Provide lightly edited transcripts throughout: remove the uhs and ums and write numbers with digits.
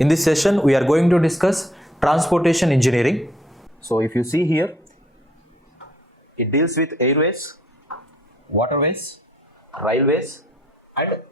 In this session, we are going to discuss transportation engineering. So if you see here, it deals with airways, waterways, railways and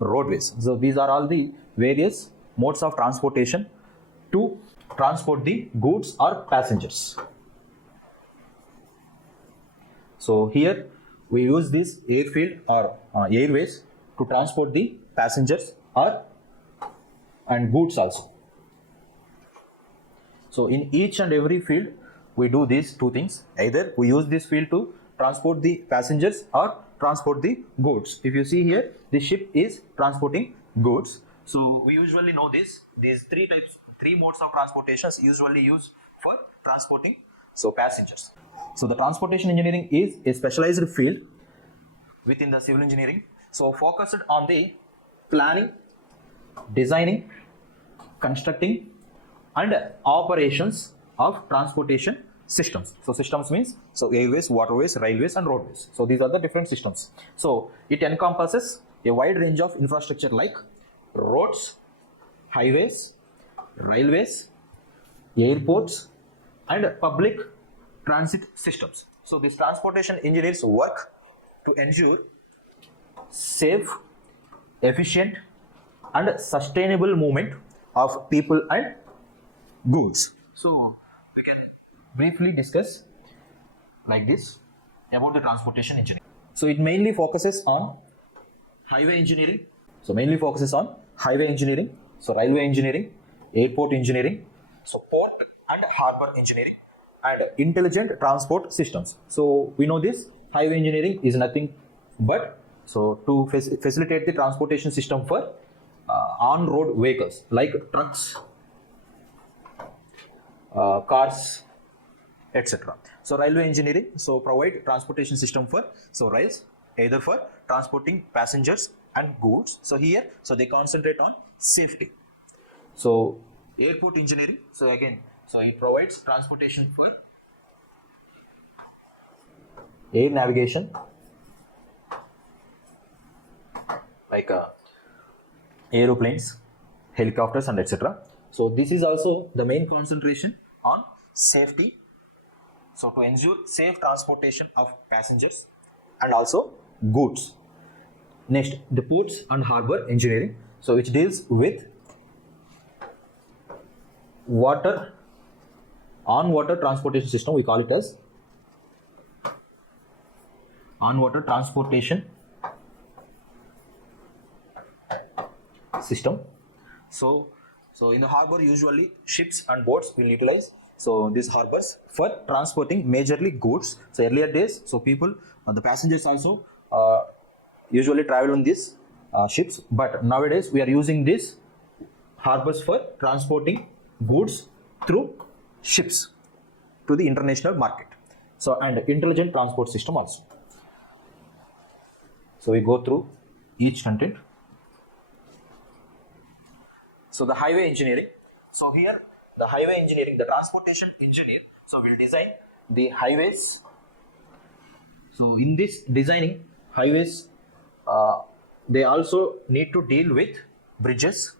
roadways. So these are all the various modes of transportation to transport the goods or passengers. So here we use this airfield or airways to transport the passengers and goods also. So in each and every field we do these two things. Either we use this field to transport the passengers or transport the goods. If you see here, the ship is transporting goods. So we usually know these three modes of transportations usually used for transporting passengers. So the transportation engineering is a specialized field within the civil engineering. So focused on the planning, designing, constructing and operations of transportation systems. So systems means airways, waterways, railways and roadways. So these are the different systems. So it encompasses a wide range of infrastructure like roads, highways, railways, airports and public transit systems. So these transportation engineers work to ensure safe, efficient and sustainable movement of people and goods. So we can briefly discuss like this about the transportation engineering. So it mainly focuses on highway engineering. So railway engineering, airport engineering, so port and harbor engineering and intelligent transport systems. So we know this highway engineering is nothing but to facilitate the transportation system for on-road vehicles like trucks, cars, etc. So railway engineering provide transportation system for rails, either for transporting passengers and goods. So here they concentrate on safety. So airport engineering it provides transportation for air navigation like aeroplanes, helicopters and etc. So this is also the main concentration on safety, so to ensure safe transportation of passengers and also goods. Next, the ports and harbor engineering, so which deals with on-water transportation system. We call it as on-water transportation system. So in the harbor, usually ships and boats will utilize these harbors for transporting majorly goods. So earlier days, people, the passengers also usually travel on these ships, but nowadays we are using these harbors for transporting goods through ships to the international market. So and intelligent transport system also. So we go through each content. So the highway engineering. So here the highway engineering, the transportation engineer, will design the highways. So in this designing highways, they also need to deal with bridges.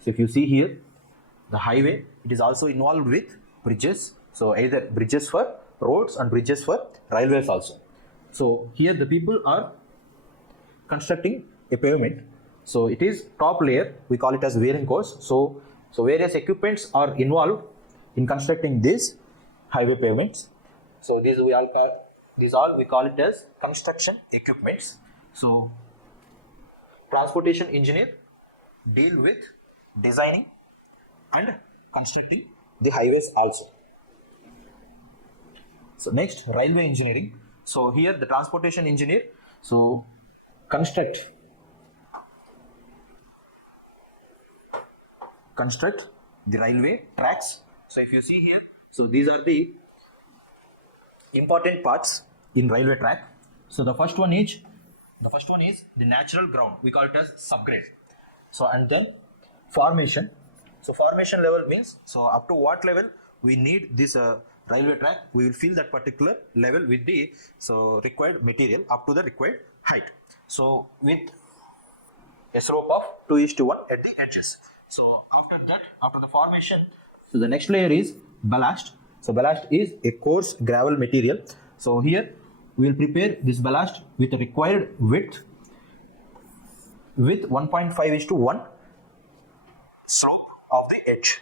So if you see here, the highway, it is also involved with bridges. So either bridges for roads and bridges for railways also. So here the people are constructing a pavement. So it is top layer, we call it as wearing course. So various equipments are involved in constructing these highway pavements. So these we call it as construction equipments. So transportation engineer deal with designing and constructing the highways also. So next, railway engineering. So here the transportation engineer construct the railway tracks. So if you see here, these are the important parts in railway track. So the first one is the natural ground, we call it as subgrade. So and then formation. So formation level means up to what level we need this railway track, we will fill that particular level with the required material up to the required height. So with a slope of 2:1 at the edges. So after that, after the formation, so the next layer is ballast. So ballast is a coarse gravel material. So here we will prepare this ballast with a required width with 1.5:1 slope of the edge.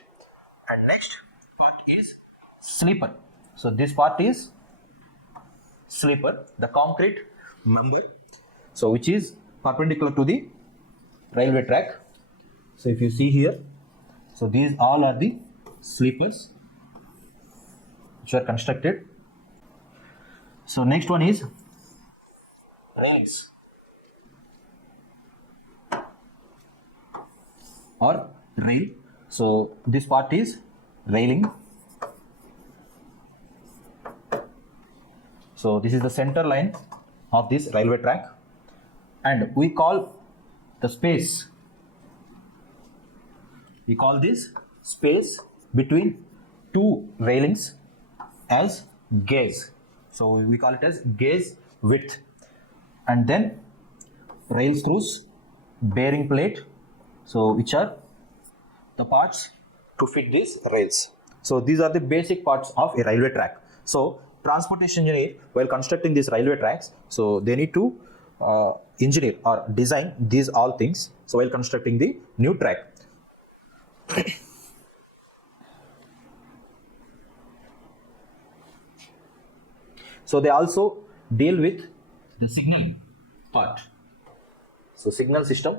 And next part is sleeper. So this part is sleeper, the concrete member, so which is perpendicular to the railway track. So if you see here, so these all are the sleepers which are constructed. So next one is rails or rail. So this part is railing. So this is the center line of this railway track, and we call the space, we call this space between two railings as gauge. So we call it as gauge width. And then rail screws, bearing plate, so which are the parts to fit these rails. So these are the basic parts of a railway track. So transportation engineer, while constructing these railway tracks, so they need to engineer or design these all things, so while constructing the new track. So they also deal with the signal part. So signal system,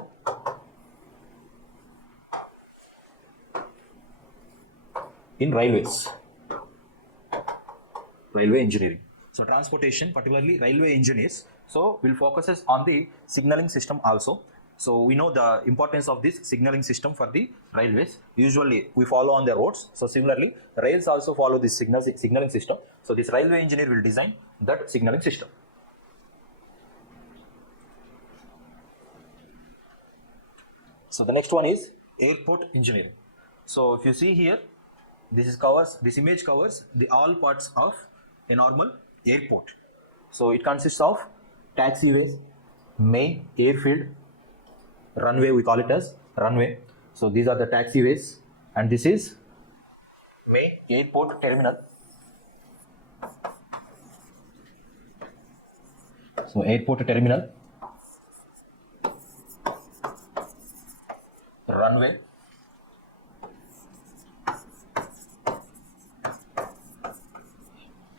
in railways, railway engineering. So transportation, particularly railway engineers, so will focuses on the signaling system also. So we know the importance of this signaling system for the railways. Usually we follow on the roads. So similarly, rails also follow this signaling system. So this railway engineer will design that signaling system. So the next one is airport engineering. So if you see here, this image covers the all parts of a normal airport. So it consists of taxiways, main airfield, runway, we call it as runway. So these are the taxiways, and this is main airport terminal. So airport terminal, runway,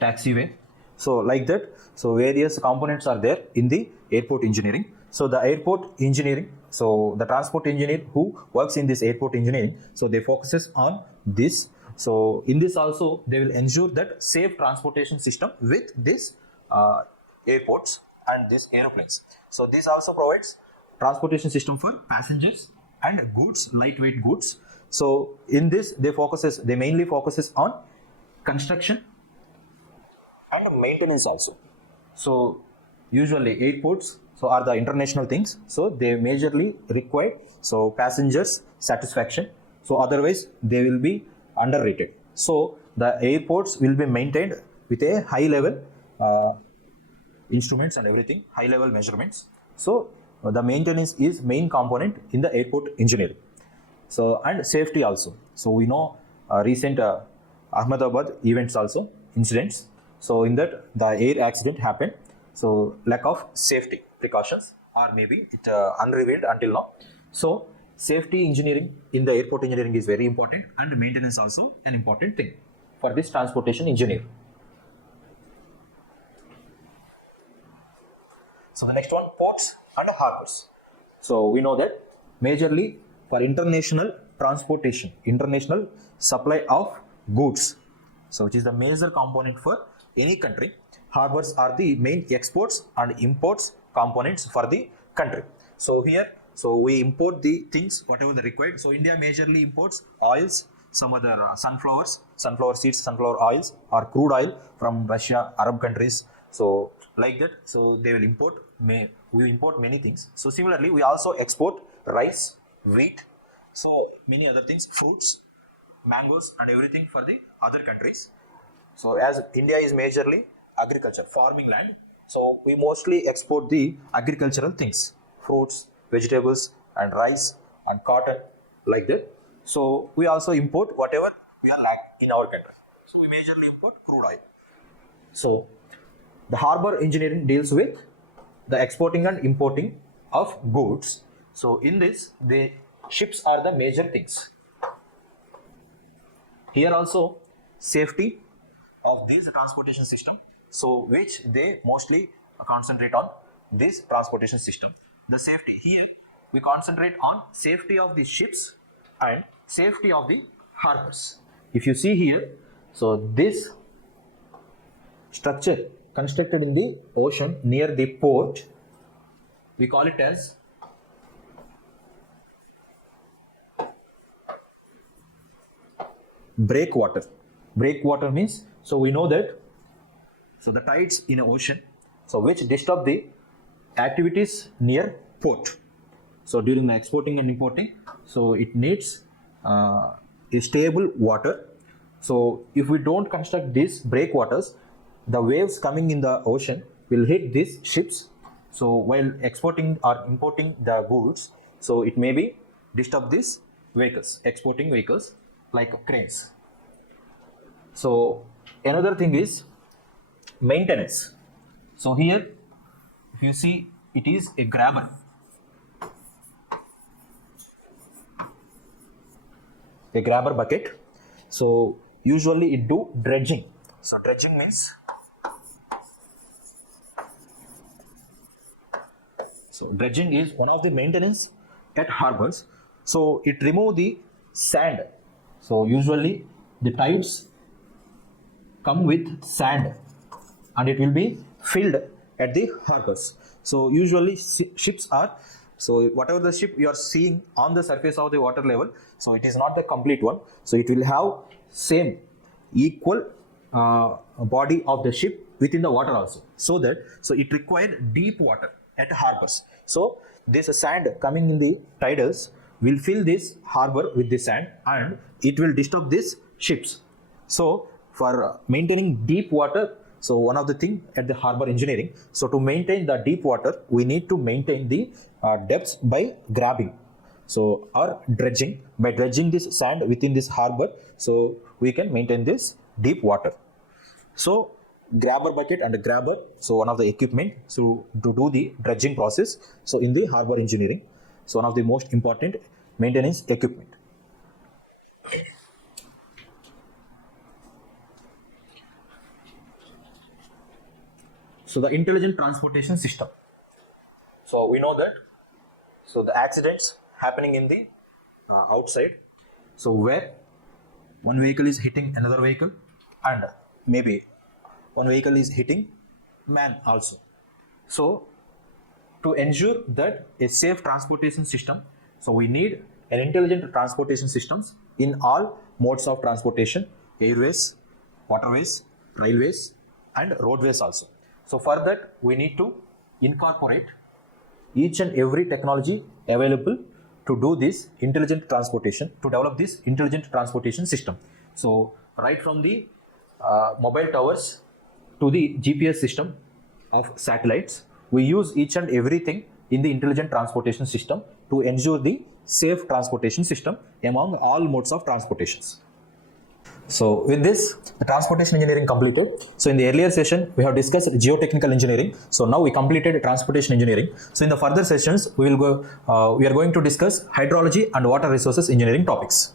taxiway. So like that, so various components are there in the airport engineering. So the airport engineering, so the transport engineer who works in this airport engineering, so they focuses on this. So in this also they will ensure that safe transportation system with this airports and these aeroplanes. So this also provides transportation system for passengers and goods, lightweight goods. So in this they mainly focuses on construction and maintenance also. So usually airports are the international things, so they majorly require so passengers satisfaction, so otherwise they will be underrated. So the airports will be maintained with a high level instruments and everything, high level measurements. So the maintenance is main component in the airport engineering. So and safety also. So we know recent Ahmedabad events also, incidents. So in that the air accident happened. So lack of safety precautions, or maybe it unrevealed until now. So safety engineering in the airport engineering is very important, and maintenance also an important thing for this transportation engineer. So the next one, ports and harbors. So we know that majorly for international transportation, international supply of goods, so which is the major component for any country, harbors are the main exports and imports components for the country. So here, so we import the things whatever the required. So India majorly imports oils, some other sunflower seeds, sunflower oils, or crude oil from Russia, Arab countries. So like that, so they will import, we import many things. So similarly, we also export rice, wheat, so many other things, fruits, mangoes and everything for the other countries. So as India is majorly agriculture, farming land, so we mostly export the agricultural things, fruits, vegetables and rice and cotton, like that. So we also import whatever we are lack in our country. So we majorly import crude oil. So the harbor engineering deals with the exporting and importing of goods. So in this, the ships are the major things. Here also safety of this transportation system, so which they mostly concentrate on this transportation system. The safety here, we concentrate on safety of the ships and safety of the harbors. If you see here, so this structure constructed in the ocean near the port, we call it as breakwater. Breakwater means, so we know that, so the tides in an ocean, so which disturb the activities near port. So during the exporting and importing, so it needs a stable water. So if we don't construct these breakwaters, the waves coming in the ocean will hit these ships. So while exporting or importing the goods, so it may be disturb these vehicles, exporting vehicles like cranes. So another thing is maintenance. So here, if you see, it is a grabber. A grabber bucket. So usually it do dredging. So dredging means, so dredging is one of the maintenance at harbors. So it remove the sand. So usually the tides come with sand and it will be filled at the harbors. So usually ships are, so whatever the ship you are seeing on the surface of the water level, so it is not the complete one. So it will have same equal body of the ship within the water also. So it required deep water at harbors. So this sand coming in the tidals will fill this harbor with the sand and it will disturb these ships. So for maintaining deep water, so one of the thing at the harbor engineering, so to maintain the deep water, we need to maintain the depths by grabbing. So or dredging, by dredging this sand within this harbor, so we can maintain this deep water. So grabber bucket and grabber, so one of the equipment to do the dredging process. So in the harbor engineering, so one of the most important maintenance equipment. So the intelligent transportation system. So we know that, so the accidents happening in the outside, so where one vehicle is hitting another vehicle and maybe one vehicle is hitting man also. So to ensure that a safe transportation system, so we need an intelligent transportation systems in all modes of transportation, airways, waterways, railways and roadways also. So for that we need to incorporate each and every technology available to do this intelligent transportation, to develop this intelligent transportation system. So right from the mobile towers to the GPS system of satellites, we use each and everything in the intelligent transportation system to ensure the safe transportation system among all modes of transportations. So with this, the transportation engineering completed. So in the earlier session, we have discussed geotechnical engineering. So now we completed transportation engineering. So in the further sessions, we are going to discuss hydrology and water resources engineering topics.